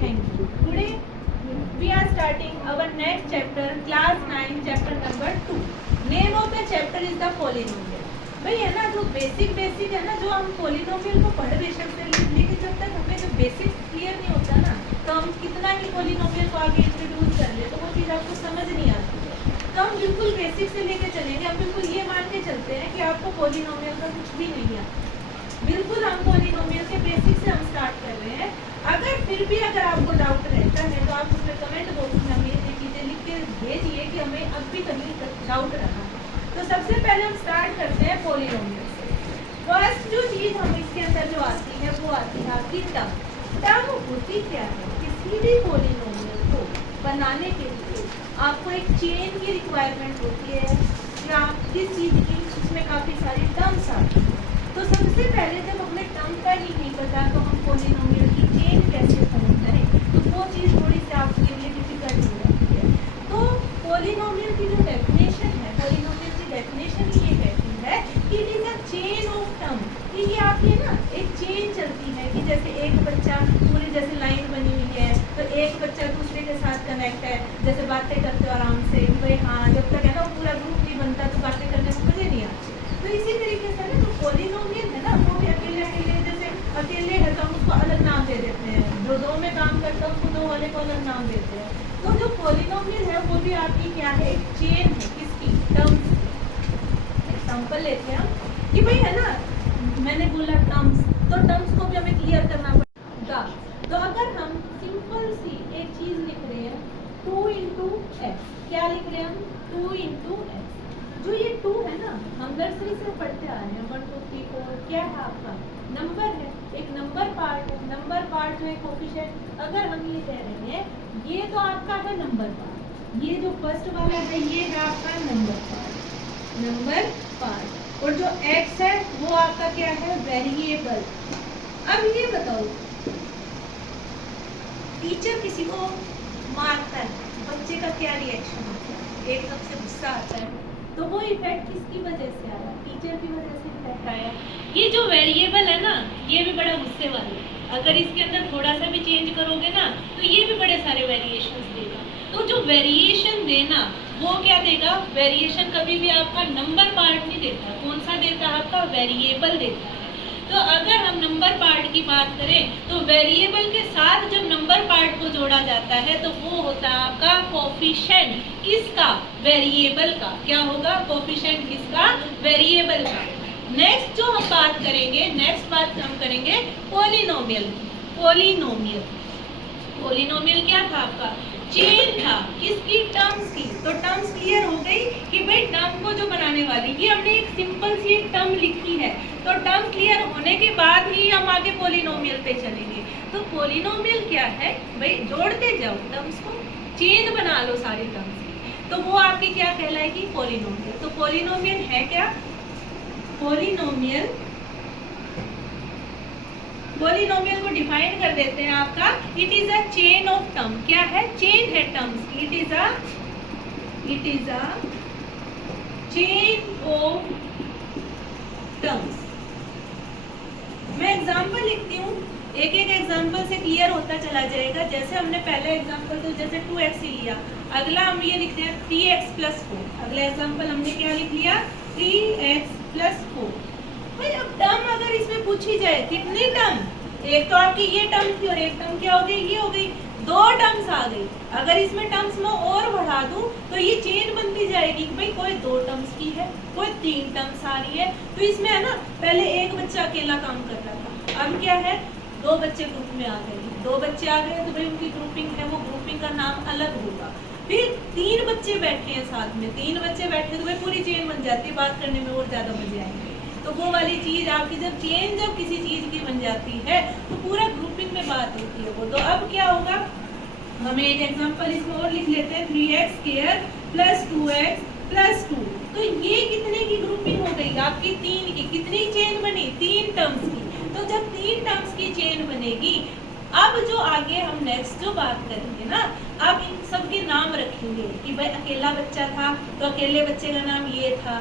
Thank you. Today we are starting our next chapter, class 9, chapter number 2. Name of the chapter is the polynomial. भाई है ना, जो basic है ना, जो हम पोलिनोमियल को पढ़ भी सकते हैं, लेकिन जब तक हमें जो बेसिक क्लियर नहीं होता ना, तो हम कितना ही पोलिनोमियल को आगे इंट्रोड्यूस कर ले तो वो चीज़ आपको समझ नहीं आती है। तो हम बिल्कुल बेसिक से लेके चलेंगे। हम बिल्कुल ये मान के चलते हैं कि आपको पोलिनोमियल का कुछ भी नहीं आता। बिल्कुल हम पोलिनोमियल के बेसिक से हम स्टार्ट कर रहे हैं। अगर फिर भी अगर आपको डाउट रहता है तो आप उसमें कमेंट बॉक्स में हमें ये चीज़ें लिख के भेजिए कि हमें अब भी कहीं डाउट रहा। तो सबसे पहले हम स्टार्ट करते हैं पोलिनोमियल से। फर्स्ट जो चीज़ हम इसके अंदर जो आती है वो आती है आपकी टर्म। टर्म होती क्या है? किसी भी पोलिनोमियल को बनाने के लिए आपको एक चेन की रिक्वायरमेंट होती है या किस चीज़ की, उसमें काफ़ी सारी टर्म्स आती हैं। तो सबसे पहले जब हमें टर्म का ही नहीं पता तो हम पोलिनोमियल की चेन कैसे फॉर्म करें, तो वो चीज़ थोड़ी सी आपके लिए डिफिकल्ट हो जाती है। तो पोलिनोमियल की जो डेफिनेशन है, पोलिनोमियल की डेफिनेशन ये कहती है कि it is a chain of term, कि ये आपकी ना एक चेन चलती है कि जैसे एक बच्चा पूरी जैसे लाइन बनी हुई है तो एक बच्चा दूसरे के साथ कनेक्ट है, जैसे बातें करते हो आराम से कि भाई हाँ, जब तक है ना पूरा ग्रुप नहीं बनता तो बातें करने में मजे नहीं आती। तो इसी तरीके से ना जो पोलिनोमियल है ना, वो भी अकेले जैसे अकेले है तो हम उसको अलग नाम दे देते हैं, जो दो में काम करता है उसको दो वाले को अलग नाम देते हैं। तो जो पोलिनोमियल है वो भी आपकी क्या है, एक चेन है। किसकी? टर्म्स। एग्जांपल लेते हैं हम कि भाई है ना, मैंने बोला टर्म्स, तो टर्म्स को भी हमें क्लियर करना पड़ेगा। तो अगर हम सिंपल सी एक चीज लिख रहे हैं 2 इंटू एक्स, क्या लिख रहे हैं हम? 2 इंटू एक्स। जो ये 2 है ना, हम नर्सरी से पढ़ते आ रहे हैं 1 2 3 4, क्या है आपका? नंबर है, एक नंबर पार्ट है। नंबर पार्ट जो है कोफिशिएंट, अगर हम ये कह रहे हैं ये तो आपका है नंबर पार्ट, ये जो फर्स्ट वाला है ये है आपका नंबर पार्ट, नंबर पार्ट। और जो x है वो आपका क्या है? वेरिएबल। अब ये बताओ, टीचर किसी को मारता है, बच्चे का क्या रिएक्शन होता है? एकदम से गुस्सा आता है, तो वो इफेक्ट किसकी वजह से आया? टीचर की वजह से इफेक्ट आया। ये जो वेरिएबल है ना, ये भी बड़ा गुस्से वाला है। अगर इसके अंदर थोड़ा सा भी चेंज करोगे ना तो ये भी बड़े सारे वेरिएशंस देगा। तो जो वेरिएशन देना वो क्या देगा? वेरिएशन कभी भी आपका नंबर पार्ट नहीं देता। कौन सा देता है? आपका वेरिएबल देता है। तो अगर हम नंबर पार्ट की बात करें तो वेरिएबल के साथ जब नंबर पार्ट को जोड़ा जाता है तो वो होता है आपका कोफिशिएंट। किसका? वेरिएबल का। क्या होगा? कोफिशिएंट किसका? वेरिएबल का। नेक्स्ट जो हम बात करेंगे, नेक्स्ट बात हम करेंगे पोलिनोमियल की। पोलिनोमियल, पोलिनोमियल क्या था आपका? चेन था। किसकी? टर्म्स की। तो टर्म्स क्लियर हो गई कि भाई टर्म को जो बनाने वाली, ये हमने एक सिंपल सी एक टर्म लिखी है। तो टर्म क्लियर होने के बाद ही हम आगे पोलिनोमियल पे चलेंगे। तो पोलिनोमियल क्या है भाई? जोड़ते जाओ टर्म्स को, चेन बना लो सारी टर्म्स की, तो वो आपकी क्या कहलाएगी? पोलिनोमियल। तो पोलिनोमियल है क्या? पोलिनोमियल, पोलिनोमियल को डिफाइन कर देते हैं आपका, it is a chain of term. क्या है? चेन है टर्म्स की। It is a chain of terms. मैं एग्जांपल लिखती हूँ, एक एक एग्जांपल से क्लियर होता चला जाएगा। जैसे हमने पहला एग्जांपल तो जैसे 2x ही लिया, अगला हम ये लिखते हैं 3x + 4। अगला एग्जांपल हमने क्या लिख लिया? 3x + 4। भाई अब टर्म अगर इसमें पूछी जाए कितनी टर्म, एक तो आपकी ये टर्म थी और एक टर्म क्या हो गई? ये हो गई, 2 टर्म्स आ गई। अगर इसमें टर्म्स में और बढ़ा दूं तो ये चेन बनती जाएगी कि भाई कोई 2 टर्म्स की है, कोई 3 टर्म्स आ रही है। तो इसमें है ना, पहले एक बच्चा अकेला काम कर रहा था, अब क्या है? 2 बच्चे ग्रुप में आ गए। 2 बच्चे आ गए तो भाई उनकी ग्रुपिंग है, वो ग्रुपिंग का नाम अलग होगा। फिर 3 बच्चे बैठे हैं साथ में, 3 बच्चे बैठे तो भाई पूरी चेन बन जाती है, बात करने में और ज्यादा मजे आएंगे। तो वो वाली चीज आपकी जब चेन जब किसी चीज की बन जाती है तो पूरा ग्रुपिंग में बात होती है वो। तो अब क्या होगा? हमें एक एग्जांपल इसमें और लिख लेते हैं, 3x² + 2x + 2। तो ये कितने की ग्रुपिंग हो गई? आपकी 3 की। कितनी चेन बनी? 3 टर्म्स की। तो जब 3 टर्म्स की चेन बनेगी, अब जो आगे हम नेक्स्ट जो बात करेंगे ना, अब इन सब के नाम रखेंगे कि भाई अकेला बच्चा था तो अकेले बच्चे का नाम ये था,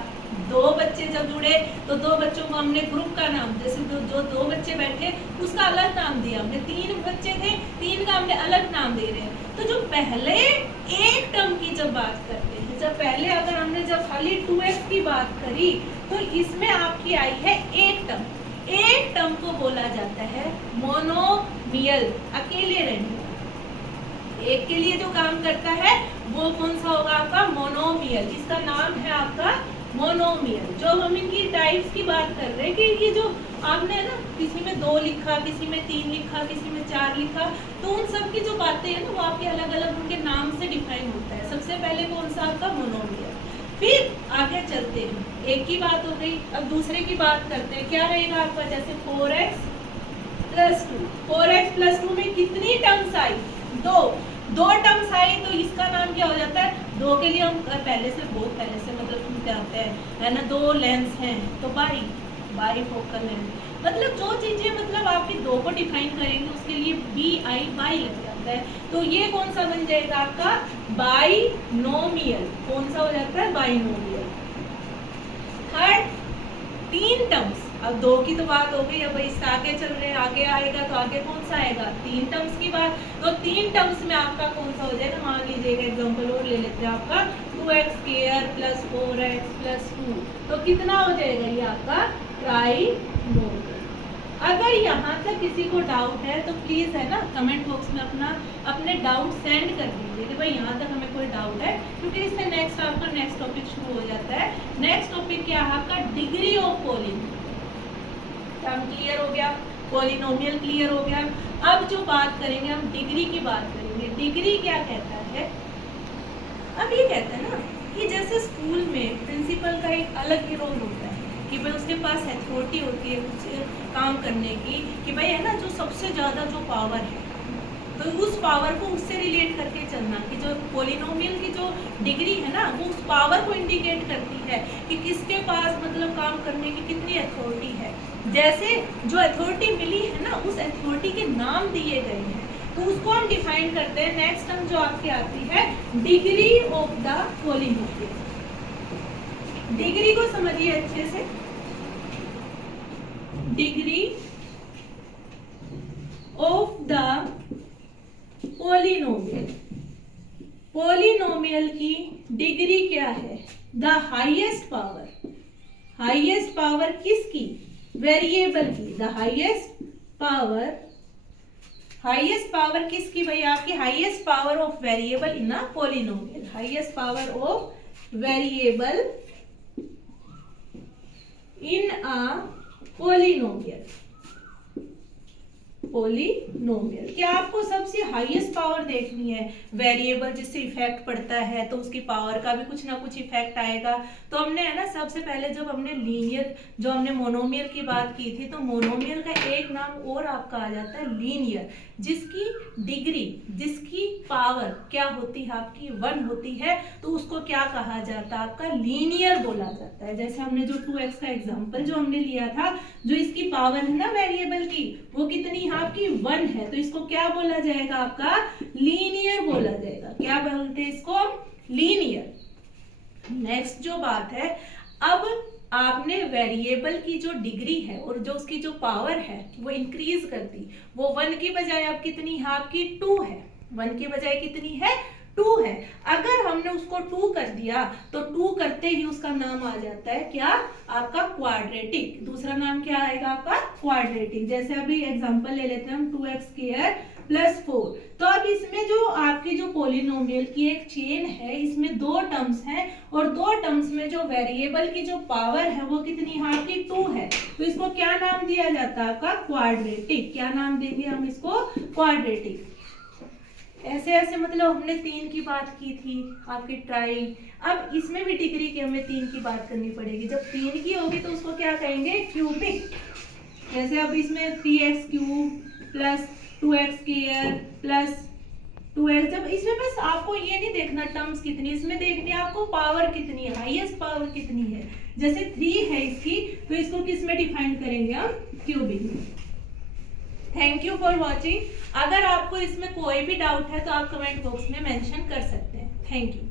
दो बच्चे जब जुड़े तो दो बच्चों को हमने ग्रुप का नाम, जैसे जो दो बच्चे बैठे उसका अलग नाम दिया हमने, तीन बच्चे थे तीन का हमने अलग नाम दे रहे हैं। तो जो पहले एक टर्म की जब बात करते हैं, जब पहले अगर हमने जब खाली 2x की बात करी तो इसमें आपकी आई है एक टर्म। एक टर्म को बोला जाता है मोनोमियल, अकेले रहने वाला। एक के लिए जो काम करता है वो कौन सा होगा आपका मोनोमियल, इसका नाम है आपका मोनोमियल। जो हम इनकी टाइप्स की बात कर रहे हैं कि ये जो आपने ना किसी में 2 लिखा, किसी में 3 लिखा, किसी में 4 लिखा, तो उन सब की जो बातें हैं ना वो आपके अलग अलग उनके नाम से डिफाइन होता है। सबसे पहले कौन सा आपका मोनोमियल, फिर आगे चलते हैं, एक की बात हो गई, अब दूसरे की बात करते हैं। क्या रहेगा आपका, जैसे 4x + 2, 4x + 2 में कितनी टर्म्स आई, दो टर्म्स आई, तो इसका नाम क्या हो जाता है, दो के लिए हम पहले से बहुत पहले से मतलब क्या होता है ना, 2 लेंस हैं तो बाई फोकल लेंथ, मतलब जो चीजें मतलब आपकी 2 को डिफाइन करेंगे उसके लिए बाई लग जाता है। तो ये कौन सा बन जाएगा आपका बाइनोमियल, कौन सा हो जाता है बाइनोमियल। थर्ड 3 टर्म्स, अब 2 की तो बात हो गई, अब इससे आगे चल रहे हैं, आगे आएगा तो आगे कौन सा आएगा 3 टर्म्स की बात। तो 3 टर्म्स में आपका कौन सा हो जाएगा, मान लीजिएगा एग्जांपल और ले लेते हैं आपका 2x² + 4x + 2, तो कितना हो जाएगा ये आपका ट्राइनोमियल। अगर यहाँ तक किसी को डाउट है तो प्लीज है ना कमेंट बॉक्स में अपने डाउट सेंड कर दीजिए कि भाई यहाँ तक हमें कोई डाउट है, क्योंकि इससे आपका नेक्स्ट टॉपिक शुरू हो जाता है। नेक्स्ट टॉपिक क्या है आपका degree of polynomial. Term clear हो गया, पॉलिनोमियल क्लियर हो गया। अब जो बात करेंगे हम डिग्री की बात करेंगे। डिग्री क्या कहता है, अब ये कहता है ना कि जैसे स्कूल में प्रिंसिपल का एक अलग ही रोल होता है कि भाई उसके पास अथॉरिटी होती है कुछ काम करने की, कि भाई है ना जो सबसे ज़्यादा जो पावर है तो उस पावर को उससे रिलेट करके चलना, कि जो पॉलिनोमियल की जो डिग्री है ना वो उस पावर को इंडिकेट करती है कि किसके पास मतलब काम करने की कितनी अथॉरिटी है। जैसे जो अथॉरिटी मिली है ना उस अथॉरिटी के नाम दिए गए हैं तो उसको हम डिफाइन करते हैं। नेक्स्ट टर्म जो आपकी आती है degree of the polynomial. Degree को समझिए अच्छे से, degree of the polynomial. Polynomial की डिग्री क्या है, the highest power. Highest power किसकी, वेरिएबल की। द हाईएस्ट पावर किसकी भाई, आपकी highest power of variable in a polynomial. Highest power of variable in a polynomial। क्या आपको सबसे हाईएस्ट पावर देखनी है, वेरिएबल जिससे इफेक्ट पड़ता है तो उसकी पावर का भी कुछ ना कुछ इफेक्ट आएगा। तो हमने है ना सबसे पहले जब हमने लीनियर जो हमने मोनोमियल की बात की थी, तो मोनोमियल का एक नाम और आपका आ जाता है लीनियर, जिसकी डिग्री जिसकी पावर क्या होती है आपकी 1 होती है, तो उसको क्या कहा जाता है आपका लीनियर बोला जाता है। जैसे हमने जो 2x का एग्जांपल जो हमने लिया था, जो इसकी पावर है ना वेरिएबल की वो कितनी आपकी 1 है, तो इसको क्या बोला जाएगा आपका लीनियर बोला जाएगा। क्या बोलते हैं इसको, लीनियर। नेक्स्ट जो बात है, अब आपने वेरिएबल की जो डिग्री है और जो उसकी जो पावर है वो इंक्रीज कर दी, वो 1 की बजाय अब कितनी है आपकी 2 है। 1 की बजाय कितनी है 2 है। अगर हमने उसको 2 कर दिया तो 2 करते ही उसका नाम आ जाता है क्या आपका क्वाड्रेटिक। दूसरा नाम क्या आएगा आपका क्वाड्रेटिक। जैसे अभी एग्जांपल ले लेते हैं हम 2x² + 4। तो अब इसमें जो आपकी जो पॉलिनोमियल की एक चेन है, इसमें 2 टर्म्स हैं और 2 टर्म्स में जो वेरिएबल की जो पावर है वो कितनी है आपकी 2 है, तो इसको क्या नाम दिया जाता है आपका क्वाड्रेटिक। क्या नाम देंगे हम इसको, क्वाड्रेटिक। ऐसे ऐसे मतलब हमने 3 की बात की थी आपकी ट्राई। अब इसमें भी डिग्री की हमें 3 की बात करनी पड़ेगी। जब 3 की होगी तो उसको क्या कहेंगे, क्यूबिक। जैसे अब इसमें 3x³ + 2x² + 2x, जब इसमें बस आपको ये नहीं देखना टर्म्स कितनी, इसमें देखनी है आपको पावर कितनी है, हाईएस्ट पावर कितनी है। जैसे 3 है इसकी, तो इसको किस में डिफाइन करेंगे हम, क्यूबिक में। Thank you for watching. अगर आपको इसमें कोई भी डाउट है तो आप कमेंट बॉक्स में मेंशन कर सकते हैं। Thank you.